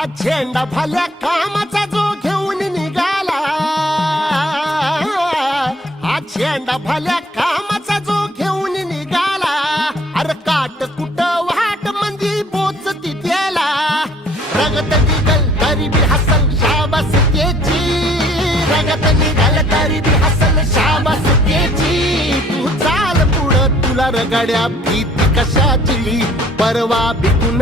हा झेंडा फाल्या कामाचा जो घेऊन निघाला हा झेंडा फाल्या कामाचा जो घेऊन निघाला अरे काट कुट वाट मंदी बोच तिथेला रगत निघल तरी बी हसल शाबास त्याची रगत निघल तरी बी हसल शाबास त्याची तू चाल पुढं तुला रगड्या भीती कशाची परवा भी